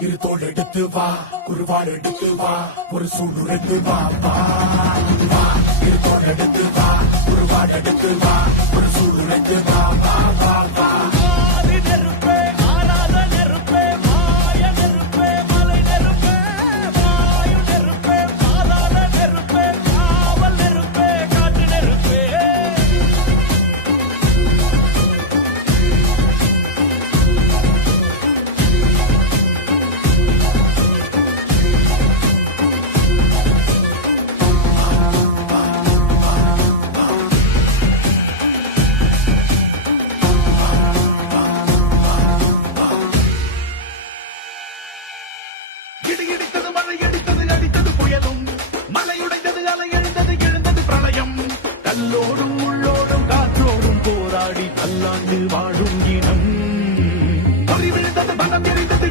இரு தோள் எடுத்து வா குருவாள் எடுத்து வா ஒரு சூடு எடுத்து வா வா வா இரு தோள் எடுத்து வா குருவாள் எடுத்து வா ஒரு சூடு எடுத்து வா வா வா வா இடித்தது மழை அடித்தது அடித்தது புயலும் மலையுடைந்தது அலை எழுந்தது எழுந்தது பிரளயம் கல்லோடும் உள்ளோடும் காற்றோடும் போராடி பல்லாண்டு வாழும் இனம் பொறி விழுந்தது மனம் எரிந்தது